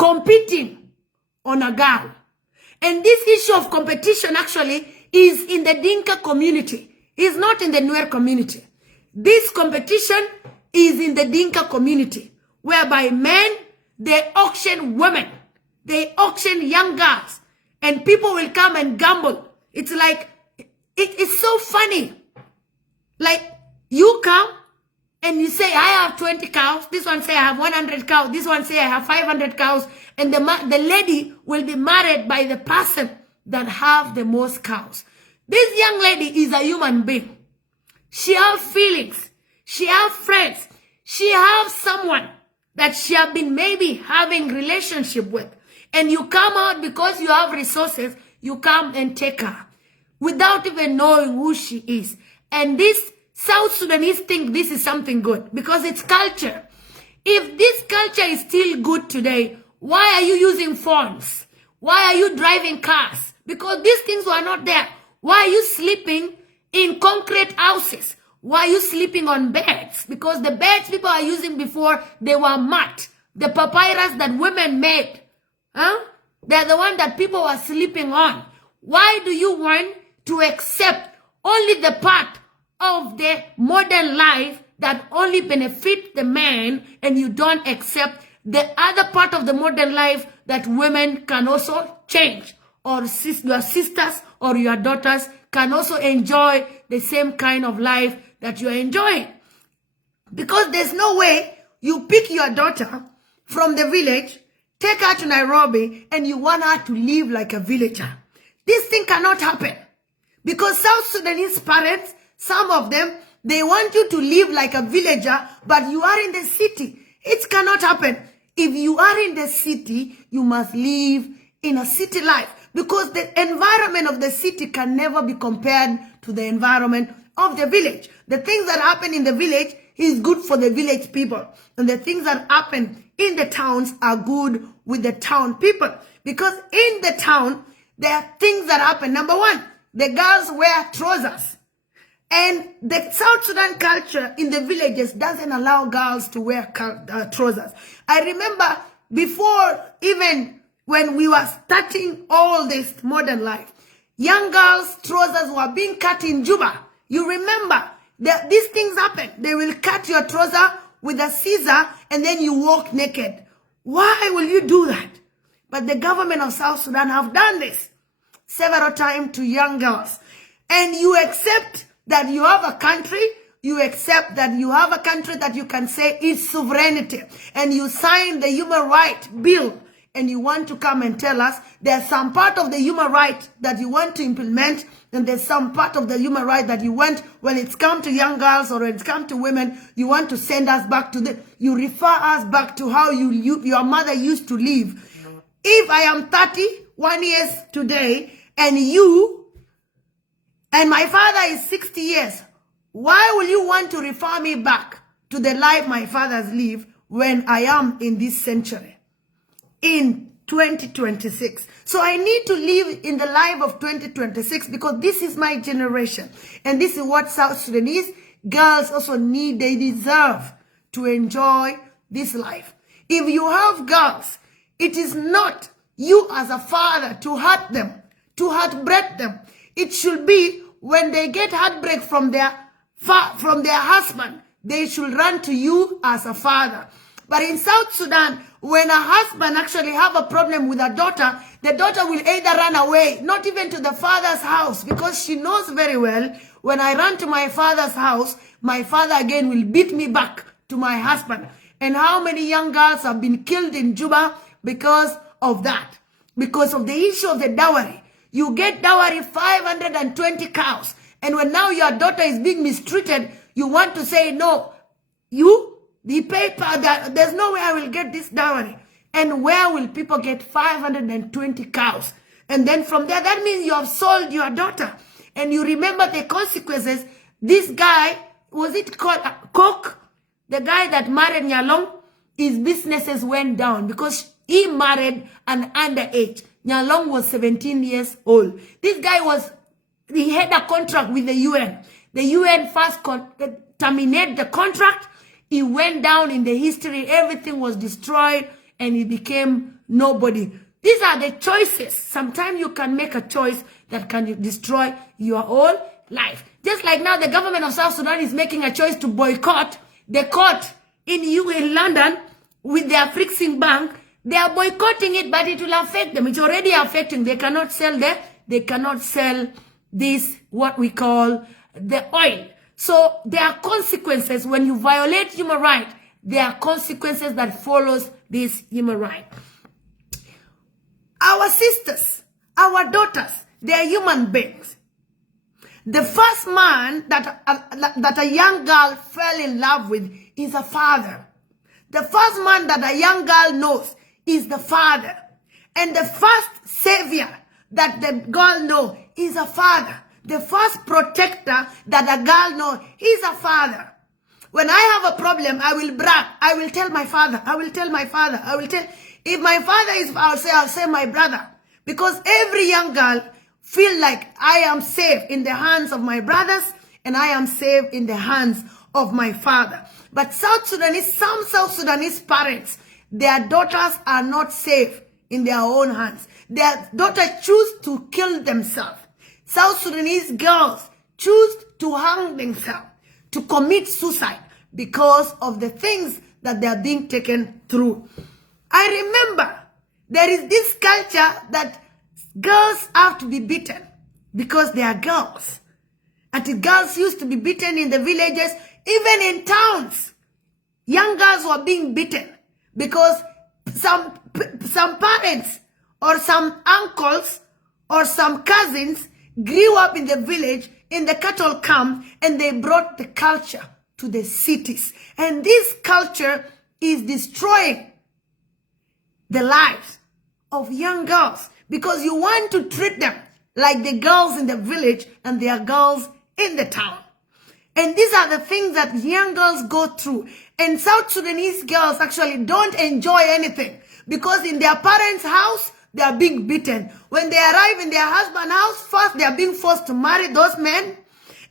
competing on a girl. And this issue of competition actually is in the Dinka community. It's not in the Nuer community. This competition is in the Dinka community, whereby men, they auction women. They auction young girls. And people will come and gamble. It's like, it's so funny. Like, you come and you say, I have 20 cows. This one say I have 100 cows. This one say I have 500 cows. And the lady will be married by the person that have the most cows. This young lady is a human being. She has feelings. She has friends. She has someone that she have been maybe having relationship with. And you come out because you have resources. You come and take her without even knowing who she is. And this South Sudanese think this is something good because it's culture. If this culture is still good today, why are you using phones? Why are you driving cars? Because these things were not there. Why are you sleeping in concrete houses? Why are you sleeping on beds? Because the beds people are using before, they were mud. The papyrus that women made, they're the one that people were sleeping on. Why do you want to accept only the part of the modern life that only benefit the man, and you don't accept the other part of the modern life that women can also change, or your sisters or your daughters can also enjoy the same kind of life that you are enjoying? Because there's no way you pick your daughter from the village, take her to Nairobi, and you want her to live like a villager. This thing cannot happen. Because South Sudanese parents, some of them, they want you to live like a villager, but you are in the city. It cannot happen. If you are in the city, you must live in a city life. Because the environment of the city can never be compared to the environment of the village. The things that happen in the village is good for the village people. And the things that happen in the towns are good with the town people. Because in the town, there are things that happen. Number one, the girls wear trousers. And the South Sudan culture in the villages doesn't allow girls to wear trousers. I remember before, even when we were starting all this modern life, young girls' trousers were being cut in Juba. You remember that these things happen. They will cut your trouser with a scissor and then you walk naked. Why will you do that? But the government of South Sudan have done this several times to young girls. And you accept that you have a country, you accept that you have a country that you can say is sovereignty, and you sign the human rights bill, and you want to come and tell us there's some part of the human right that you want to implement, and there's some part of the human right that you want, when it's come to young girls or when it's come to women, you want to send us back to you refer us back to how your mother used to live. If I am 31 years today, and my father is 60 years, why will you want to refer me back to the life my fathers lived when I am in this century, in 2026? So I need to live in the life of 2026 because this is my generation. And this is what South Sudanese girls also need. They deserve to enjoy this life. If you have girls, it is not you as a father to hurt them, to heartbreak them. It should be when they get heartbreak from their husband, they should run to you as a father. But in South Sudan, when a husband actually have a problem with a daughter, the daughter will either run away, not even to the father's house, because she knows very well, when I run to my father's house, my father again will beat me back to my husband. And how many young girls have been killed in Juba because of that? Because of the issue of the dowry. You get dowry 520 cows. And when now your daughter is being mistreated, you want to say, no, the paper, there's no way I will get this dowry. And where will people get 520 cows? And then from there, that means you have sold your daughter. And you remember the consequences. This guy, was it called Coke? The guy that married Nyalong, his businesses went down because he married an underage. Nyalong was 17 years old. This guy he had a contract with the UN. The UN first terminated the contract. He went down in the history. Everything was destroyed and he became nobody. These are the choices. Sometimes you can make a choice that can destroy your whole life. Just like now the government of South Sudan is making a choice to boycott the court in London with their fixing bank. They are boycotting it, but it will affect them. It's already affecting. They cannot sell this, what we call the oil. So there are consequences when you violate human rights. There are consequences that follows this human right. Our sisters, our daughters, they are human beings. The first man that a young girl fell in love with is a father. The first man that a young girl knows is the father. And the first savior that the girl knows is a father. The first protector that a girl knows is a father. When I have a problem, I will brag. I will tell my father. I will tell my father. I will tell. If my father is, I'll say my brother. Because every young girl feel like I am safe in the hands of my brothers and I am safe in the hands of my father. But some South Sudanese parents, their daughters are not safe in their own hands. Their daughters choose to kill themselves. South Sudanese girls choose to hang themselves, to commit suicide because of the things that they are being taken through. I remember there is this culture that girls have to be beaten because they are girls. And the girls used to be beaten in the villages, even in towns. Young girls were being beaten because some parents or some uncles or some cousins grew up in the village, in the cattle camp, and they brought the culture to the cities. And this culture is destroying the lives of young girls because you want to treat them like the girls in the village and they are girls in the town. And these are the things that young girls go through. And South Sudanese girls actually don't enjoy anything because in their parents' house, they are being beaten. When they arrive in their husband's house, first they are being forced to marry those men.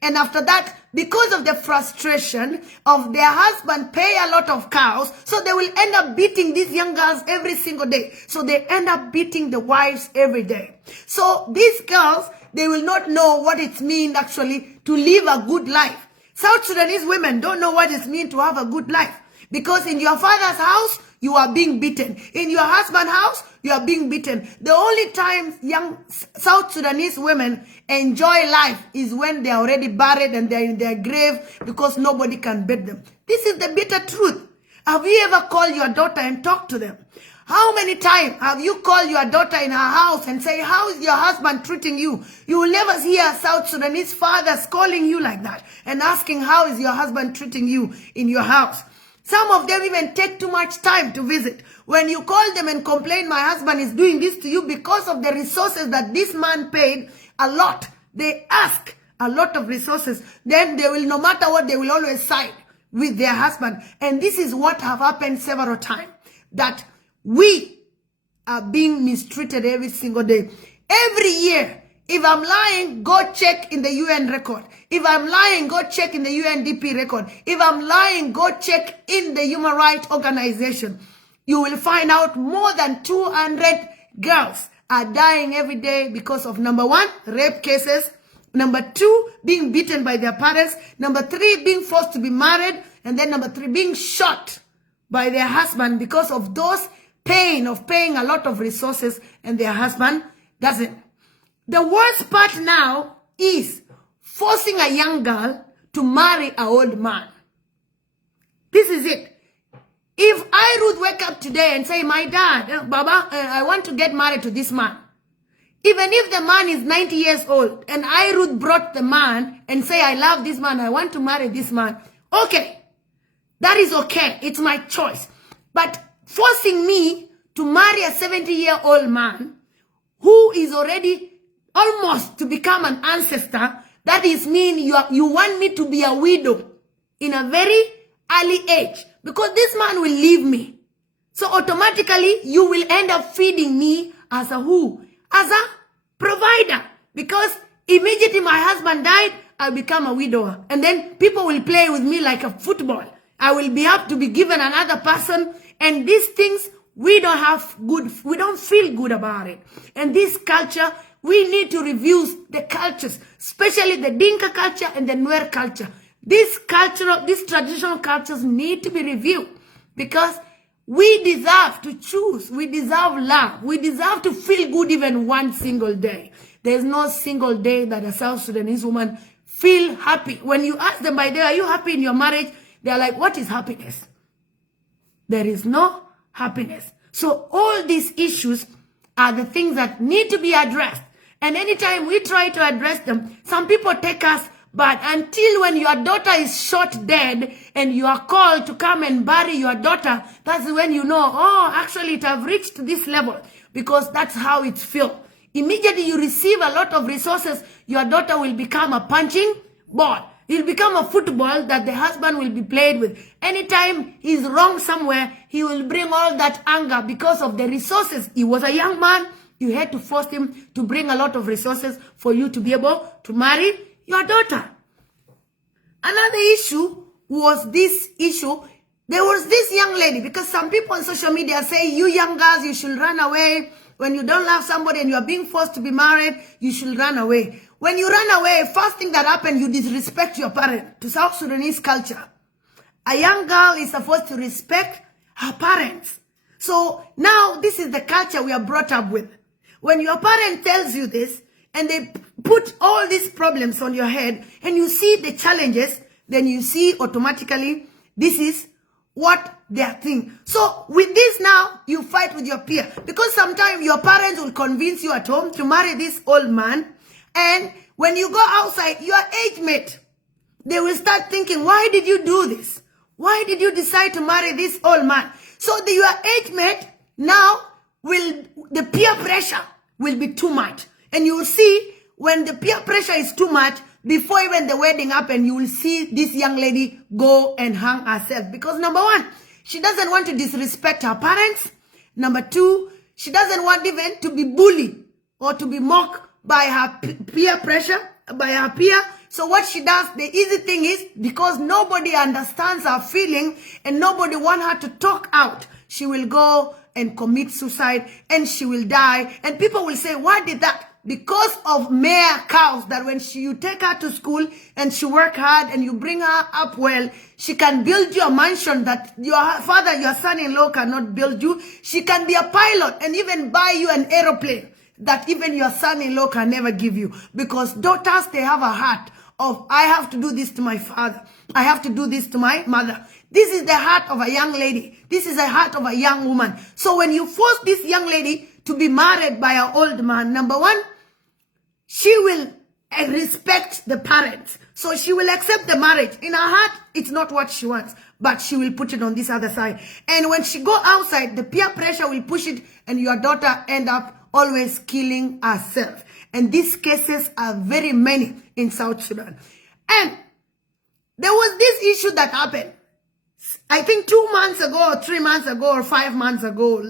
And after that, because of the frustration of their husband pay a lot of cows, so they will end up beating these young girls every single day. So they end up beating the wives every day. So these girls, they will not know what it means actually to live a good life. South Sudanese women don't know what it means to have a good life. Because in your father's house, you are being beaten. In your husband's house, you are being beaten. The only time young South Sudanese women enjoy life is when they are already buried and they are in their grave because nobody can beat them. This is the bitter truth. Have you ever called your daughter and talked to them? How many times have you called your daughter in her house and say, how is your husband treating you? You will never hear South Sudanese fathers calling you like that and asking, how is your husband treating you in your house? Some of them even take too much time to visit. When you call them and complain, my husband is doing this to you because of the resources that this man paid a lot. They ask a lot of resources. Then they will, no matter what, they will always side with their husband. And this is what have happened several times. That we are being mistreated every single day. Every year, if I'm lying, go check in the UN record. If I'm lying, go check in the UNDP record. If I'm lying, go check in the Human Rights Organization. You will find out more than 200 girls are dying every day because of, number one, rape cases. Number two, being beaten by their parents. Number three, being forced to be married. And then number three, being shot by their husband because of those pain of paying a lot of resources and their husband doesn't. The worst part now is forcing a young girl to marry an old man. This is it. If I, Ruth, wake up today and say, my dad, Baba, I want to get married to this man. Even if the man is 90 years old and I, Ruth, brought the man and say, I love this man, I want to marry this man. Okay, that is okay. It's my choice. But forcing me to marry a 70-year-old man who is already almost to become an ancestor, that is mean you want me to be a widow in a very early age because this man will leave me. So automatically you will end up feeding me as a who? As a provider. Because immediately my husband died, I become a widower. And then people will play with me like a football. I will be up to be given another person. And these things we don't feel good about it. And this culture, we need to review the cultures, especially the Dinka culture and the Nuer culture. These traditional cultures need to be reviewed because we deserve to choose. We deserve love. We deserve to feel good even one single day. There's no single day that a South Sudanese woman feel happy. When you ask them, by the way, are you happy in your marriage? They're like, what is happiness? There is no happiness. So all these issues are the things that need to be addressed. And anytime we try to address them, some people take us, but until when your daughter is shot dead and you are called to come and bury your daughter, that's when you know, oh, actually it have reached this level, because that's how it feels. Immediately you receive a lot of resources, your daughter will become a punching ball. He'll become a football that the husband will be played with. Anytime he's wrong somewhere, he will bring all that anger because of the resources. He was a young man. You had to force him to bring a lot of resources for you to be able to marry your daughter. Another issue was this issue. There was this young lady, because some people on social media say, you young girls, you should run away. When you don't love somebody and you are being forced to be married, you should run away. When you run away, first thing that happens, you disrespect your parent. To South Sudanese culture, a young girl is supposed to respect her parents. So now this is the culture we are brought up with. When your parent tells you this, and they put all these problems on your head, and you see the challenges, then you see automatically this is what they are thinking. So with this now, you fight with your peer. Because sometimes your parents will convince you at home to marry this old man. And when you go outside, your age mate, they will start thinking, why did you do this? Why did you decide to marry this old man? So your age mate now the peer pressure will be too much. And you will see when the peer pressure is too much, before even the wedding happens, you will see this young lady go and hang herself. Because number one, she doesn't want to disrespect her parents. Number two, she doesn't want even to be bullied or to be mocked by her peer pressure, by her peer. So what she does, the easy thing is, because nobody understands her feeling and nobody wants her to talk out, she will go and commit suicide and she will die. And people will say, why did that? Because of mere cows, that when you take her to school and she work hard and you bring her up well, she can build you a mansion that your father, your son-in-law cannot build you. She can be a pilot and even buy you an aeroplane that even your son-in-law can never give you. Because daughters, they have a heart of, I have to do this to my father. I have to do this to my mother. This is the heart of a young lady. This is the heart of a young woman. So when you force this young lady to be married by an old man, number one, she will respect the parents. So she will accept the marriage. In her heart, it's not what she wants, but she will put it on this other side. And when she go outside, the peer pressure will push it, and your daughter end up always killing herself. And these cases are very many in South Sudan. And there was this issue that happened, I think 2 months ago, or 3 months ago, or 5 months ago,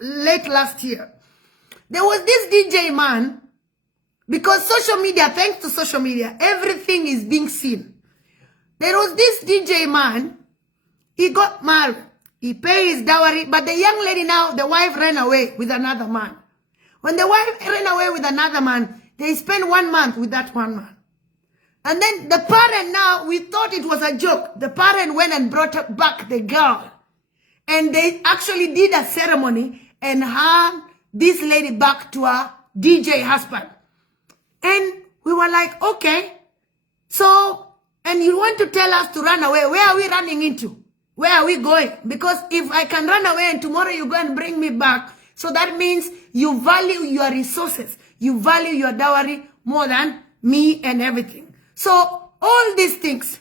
late last year. There was this DJ man, because social media, thanks to social media, everything is being seen. There was this DJ man, he got married, he paid his dowry, but the young lady now, the wife ran away with another man. When the wife ran away with another man, they spent 1 month with that one man. And then the parent now, we thought it was a joke. The parent went and brought back the girl. And they actually did a ceremony and hand this lady back to her DJ husband. And we were like, okay. So, and you want to tell us to run away. Where are we running into? Where are we going? Because if I can run away and tomorrow you go and bring me back, so that means you value your resources. You value your dowry more than me and everything. So all these things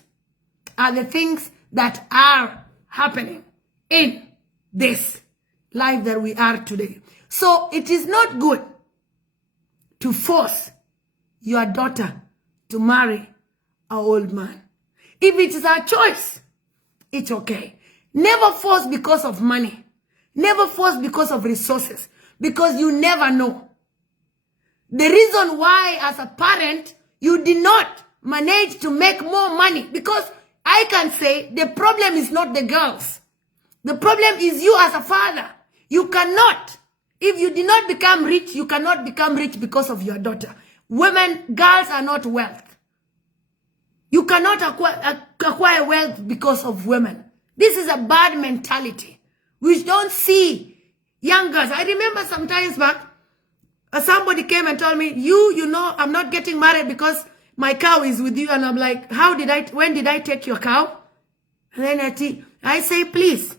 are the things that are happening in this life that we are today. So it is not good to force your daughter to marry an old man. If it is her choice, it's okay. Never force because of money. Never force because of resources. Because you never know. The reason why as a parent, you did not manage to make more money. Because I can say the problem is not the girls. The problem is you as a father. You cannot. If you did not become rich, you cannot become rich because of your daughter. Women, girls are not wealth. You cannot acquire wealth because of women. This is a bad mentality. We don't see young girls. I remember sometimes back, somebody came and told me, you know, I'm not getting married because my cow is with you. And I'm like, when did I take your cow? And then I say, please,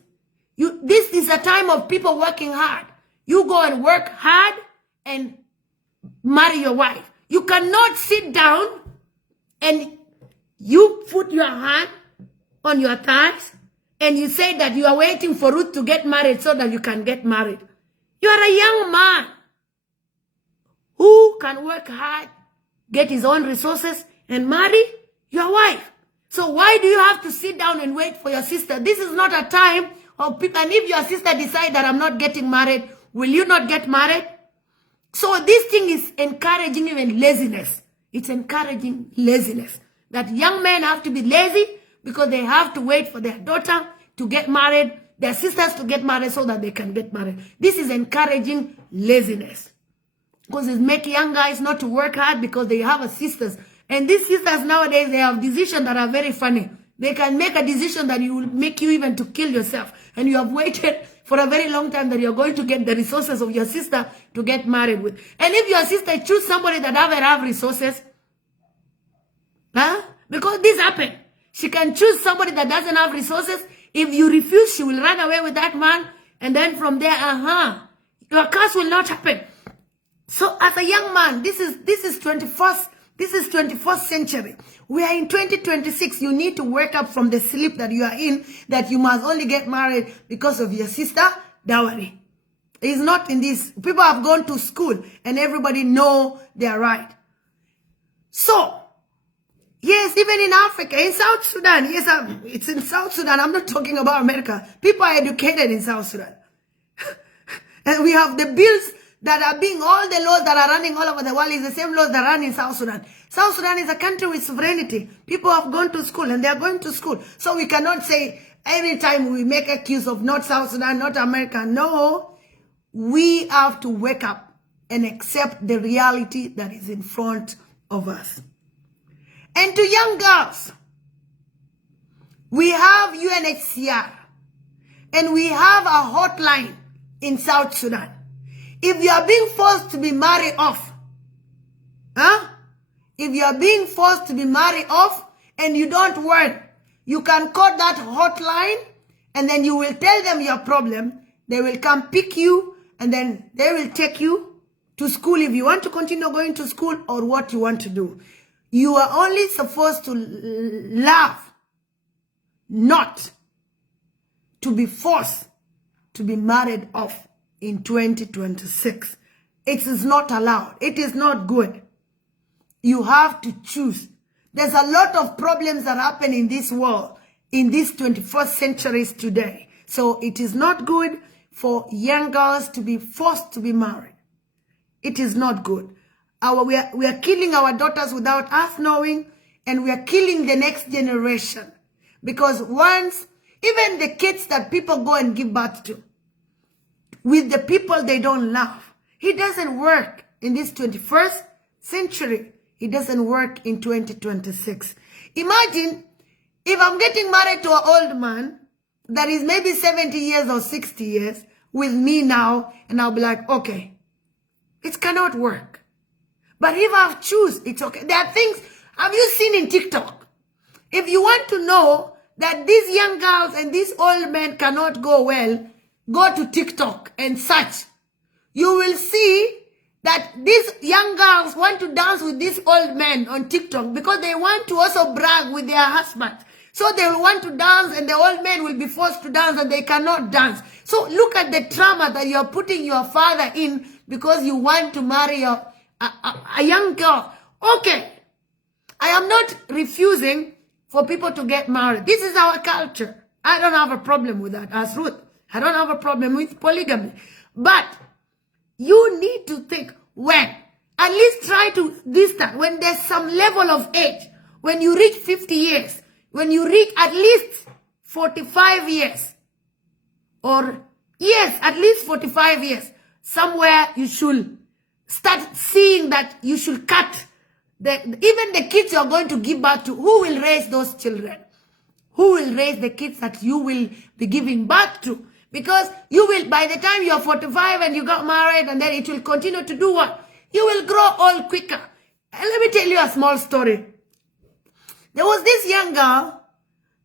this is a time of people working hard. You go and work hard and marry your wife. You cannot sit down and you put your hand on your thighs and you say that you are waiting for Ruth to get married so that you can get married. You are a young man who can work hard, get his own resources, and marry your wife. So why do you have to sit down and wait for your sister? This is not a time of people. And if your sister decides that I'm not getting married, will you not get married? So this thing is encouraging even laziness. It's encouraging laziness. That young men have to be lazy because they have to wait for their daughter to get married, their sisters to get married so that they can get married. This is encouraging laziness. Because it's making young guys not to work hard because they have a sisters. And these sisters nowadays, they have decisions that are very funny. They can make a decision that will make you even to kill yourself. And you have waited for a very long time that you're going to get the resources of your sister to get married with. And if your sister choose somebody that doesn't have resources, because this happened. She can choose somebody that doesn't have resources. If you refuse, she will run away with that man. And then from there, your curse will not happen. So as a young man, this is 21st century. We are in 2026. You need to wake up from the sleep that you are in, that you must only get married because of your sister dowry. It's not in this. People have gone to school and everybody know they are right. So, yes, even in Africa, in South Sudan, yes, it's in South Sudan. I'm not talking about America. People are educated in South Sudan. And we have the bills that are being, all the laws that are running all over the world is the same laws that run in South Sudan. South Sudan is a country with sovereignty. People have gone to school and they are going to school. So we cannot say every time we make accuse of not South Sudan, not America. No, we have to wake up and accept the reality that is in front of us. And to young girls, we have UNHCR and we have a hotline in South Sudan. If you are being forced to be married off, if you are being forced to be married off and you don't want, you can call that hotline and then you will tell them your problem. They will come pick you and then they will take you to school if you want to continue going to school or what you want to do. You are only supposed to laugh, not to be forced to be married off in 2026. It is not allowed. It is not good. You have to choose. There's a lot of problems that happen in this world, in these 21st centuries today. So it is not good for young girls to be forced to be married. It is not good. We are killing our daughters without us knowing, and we are killing the next generation. Because once, even the kids that people go and give birth to, with the people they don't love, it doesn't work in this 21st century. It doesn't work in 2026. Imagine if I'm getting married to an old man that is maybe 70 years or 60 years with me now, and I'll be like, okay, it cannot work. But if I've choose, it's okay. There are things, have you seen in TikTok? If you want to know that these young girls and these old men cannot go well, go to TikTok and search. You will see that these young girls want to dance with these old men on TikTok because they want to also brag with their husbands. So they will want to dance and the old men will be forced to dance and they cannot dance. So look at the trauma that you're putting your father in because you want to marry a young girl. Okay, I am not refusing for people to get married. This is our culture. I don't have a problem with that as Ruth. I don't have a problem with polygamy. But you need to think when. At least try to distance. When there's some level of age. When you reach 50 years. When you reach at least 45 years. Or Yes, at least 45 years. Somewhere you should start seeing that you should cut. Even the kids you're going to give birth to, who will raise those children? Who will raise the kids that you will be giving birth to? Because you will, by the time you're 45 and you got married, and then it will continue to do what? You will grow old quicker. And let me tell you a small story. There was this young girl,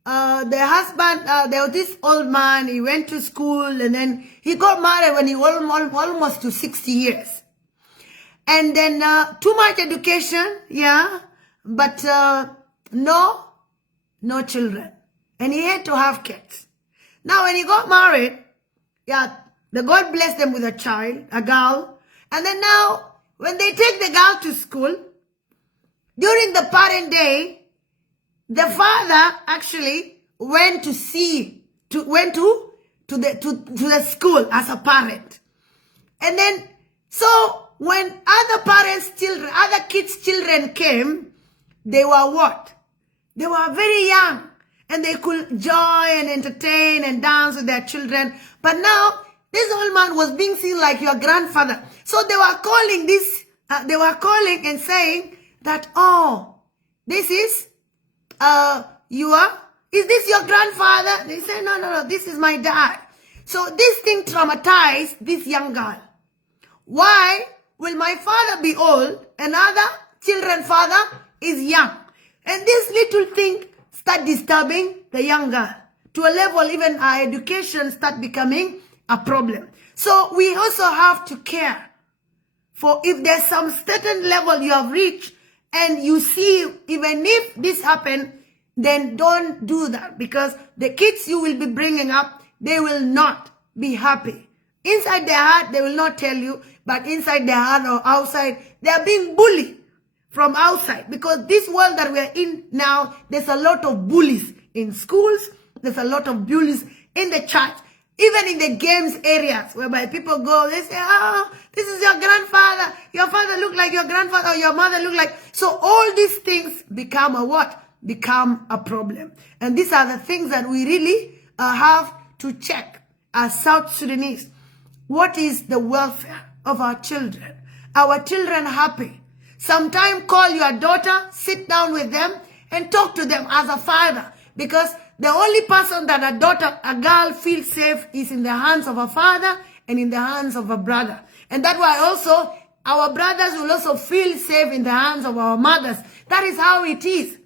the husband, there was this old man, he went to school, and then he got married when he was almost to 60 years. And then too much education, yeah, but no children. And he had to have kids. Now when he got married, yeah, the God blessed them with a child, a girl. And then now, when they take the girl to school, during the parent day, the father actually went to the school as a parent. And then, so when other kids' children came, they were what? They were very young. And they could joy and entertain and dance with their children. But now, this old man was being seen like your grandfather. So they were calling and saying that, oh, this is, is this your grandfather? They say, no, this is my dad. So this thing traumatized this young girl. Why will my father be old and other children's father is young? And this little thing start disturbing the young girl to a level even our education start becoming a problem. So we also have to care for if there's some certain level you have reached and you see even if this happened, then don't do that, because the kids you will be bringing up, they will not be happy. Inside their heart, they will not tell you, but inside their heart or outside, they are being bullied from outside, because this world that we are in now, there's a lot of bullies in schools, there's a lot of bullies in the church, even in the games areas, whereby people go, they say, oh, this is your grandfather, your father look like your grandfather, or your mother look like, so all these things become a what? Become a problem. And these are the things that we really have to check as South Sudanese. What is the welfare of our children? Our children happy? Sometimes call your daughter, sit down with them, and talk to them as a father. Because the only person that a girl feels safe is in the hands of a father and in the hands of a brother. And that's why also our brothers will also feel safe in the hands of our mothers. That is how it is.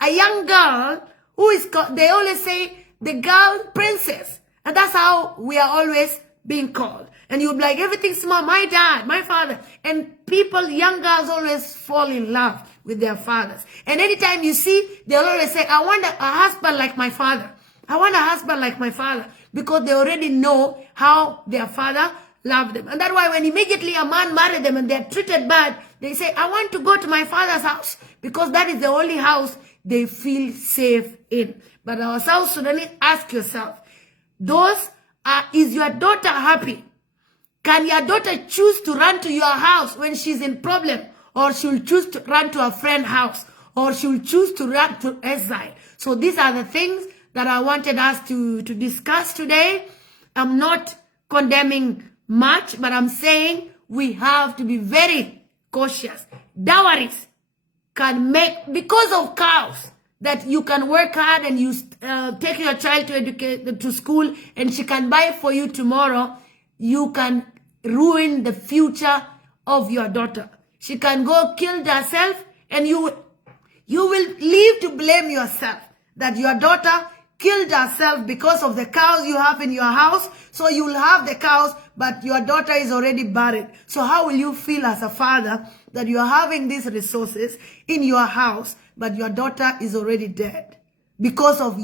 A young girl who is, they always say, the girl princess. And that's how we are always being called. And you'll be like, everything's small, my dad, my father. And people, young girls always fall in love with their fathers. And anytime you see, they'll always say, I want a husband like my father. I want a husband like my father. Because they already know how their father loved them. And that's why when immediately a man married them and they're treated bad, they say, I want to go to my father's house. Because that is the only house they feel safe in. But our South Sudanese, ask yourself, is your daughter happy? Can your daughter choose to run to your house when she's in problem? Or she'll choose to run to a friend's house? Or she'll choose to run to exile? So these are the things that I wanted us to discuss today. I'm not condemning much, but I'm saying we have to be very cautious. Dowries can make, because of cows, that you can work hard and you take your child to school and she can buy for you tomorrow, you can ruin the future of your daughter. She can go kill herself and you will live to blame yourself that your daughter killed herself because of the cows you have in your house. So you will have the cows, but your daughter is already buried. So how will you feel as a father that you are having these resources in your house, but your daughter is already dead because of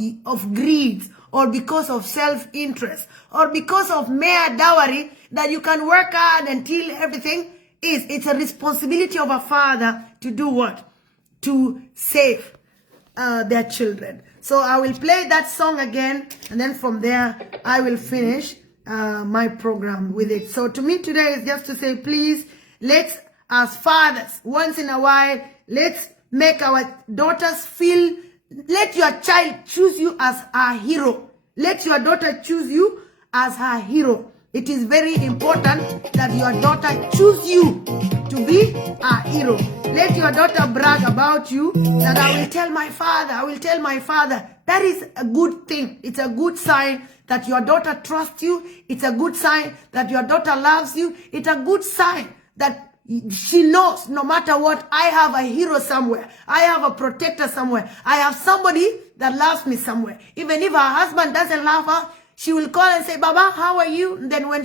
greed, or because of self-interest, or because of mere dowry that you can work hard until everything is. It's a responsibility of a father to do what? To save their children. So I will play that song again, and then from there I will finish my program with it. So to me today is just to say, please, let's, as fathers, once in a while, let's make our daughters feel, let your child choose you as a hero. Let your daughter choose you as her hero. It is very important that your daughter choose you to be a hero. Let your daughter brag about you, that I will tell my father, I will tell my father. That is a good thing. It's a good sign that your daughter trusts you. It's a good sign that your daughter loves you. It's a good sign that she knows no matter what, I have a hero somewhere. I have a protector somewhere. I have somebody that loves me somewhere. Even if her husband doesn't love her, she will call and say, Baba, how are you? And then when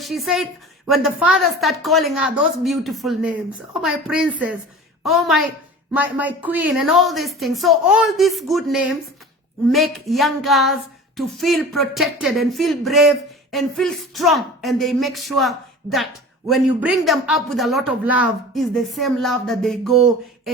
the father start calling her those beautiful names, oh, my princess, oh, my queen, and all these things. So all these good names make young girls to feel protected and feel brave and feel strong. And they make sure that when you bring them up with a lot of love, is the same love that they go